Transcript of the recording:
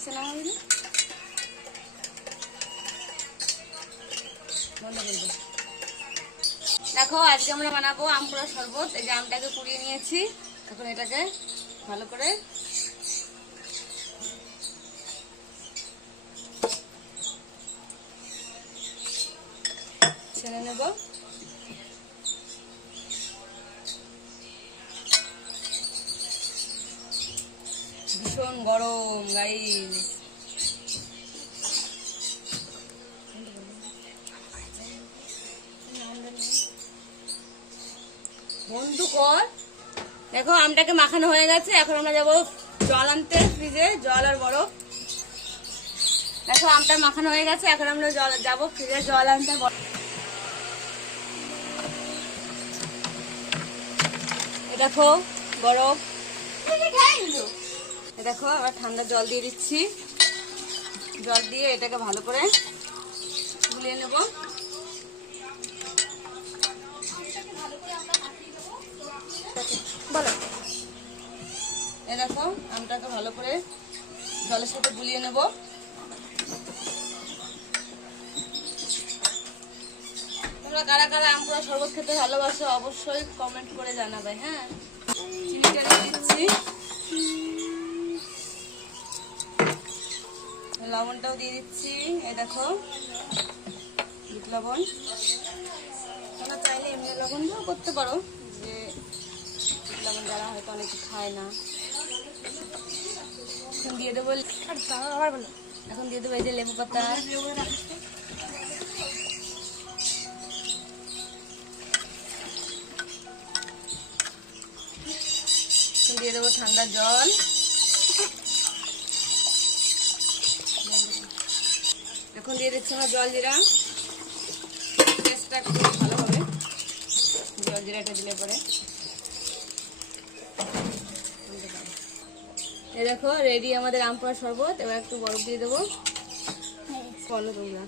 দিছে না হবে দেখো আজকে আমরা বানাবো আম পোড়া শরবত। এই যে আমটাকে পুড়িয়ে নিয়েছি, এখন এটাকে ভালো করে ছেড়ে নেব। ভীষণ গরম গাইস, বন্ধু কর। দেখো আমটাকে মাখানো হয়ে গেছে, এখন আমরা যাবো জল আনতে, ফ্রিজে জল আর বরফ। দেখো আমটা মাখানো হয়ে গেছে, এখন আমরা যাবো ফ্রিজে জল আনতে। দেখো বরফ, দেখো আবার ঠান্ডা জল দিয়ে দিচ্ছি। জল দিয়ে এটাকে ভালো করে গুলিয়ে নেব। বলো, এ দেখো আমটাকে ভালো করে জলের সাথে গুলিয়ে নেব। তোমরা কারা কারা আম পোড়া শরবত খেতে ভালোবাসো অবশ্যই কমেন্ট করে জানাবে। হ্যাঁ, চিনিটা দিয়ে দিচ্ছি, লবণটাও দিয়ে দিচ্ছি। এই দেখো বিট লবণ, তোমরা চাইলে এমনি লবণ দিয়েও করতে পারো, যে বিট লবণ যারা হয়তো অনেকে খায় না। এখন দিয়ে দেবো, এখন দিয়ে দেবো এই যে লেবু পাতা, দিয়ে দেবো ঠান্ডা জল, এখন দিয়ে দিচ্ছি আমার জল জিরা। টেস্টটা একটু ভালো হবে জল জিরাটা দিলে পরে। এই দেখো রেডি আমাদের আম পোড়া শরবত। এবার একটু বরফ দিয়ে দেবো। বলো তোমরা।